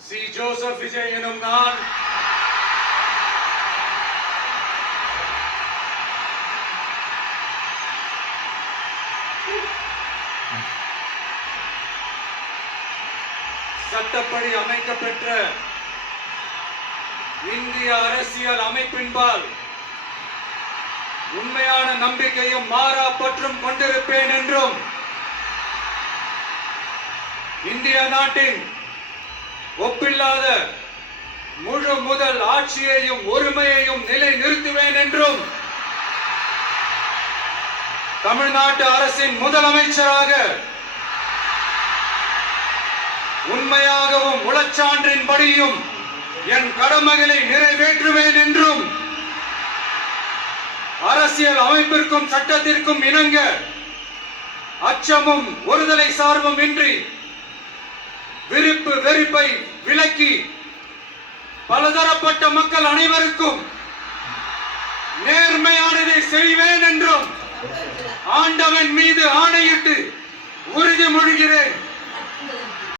C. Joseph Vijay எனும் நான் சட்டப்படி அமைக்கப்பெற்ற இந்திய அரசியல் அமைப்பின்பால் உண்மையான நம்பிக்கையும் மாறா பற்றும் கொண்டிருப்பேன் என்றும் இந்திய நாட்டின் ஒப்பில்லாத முழு முதல் ஆட்சியையும் உரிமையையும் நிலை நிறுத்துவேன் என்றும் தமிழ்நாட்டு அரசின் முதலமைச்சராக உண்மையாகவும் உளச்சான்றின்படியும் என் கடமைகளை நிறைவேற்றுவேன் என்றும் அரசியல் அமைப்பிற்கும் சட்டத்திற்கும் இணங்க அச்சமும் ஒருதலை சார்பும் இன்றி விருப்பு வெறுப்பை விலக்கி பலதரப்பட்ட மக்கள் அனைவருக்கும் நேர்மையானதை செய்வேன் என்றும் ஆண்டவன் மீது ஆணையிட்டு உறுதிமொழிகிறேன்.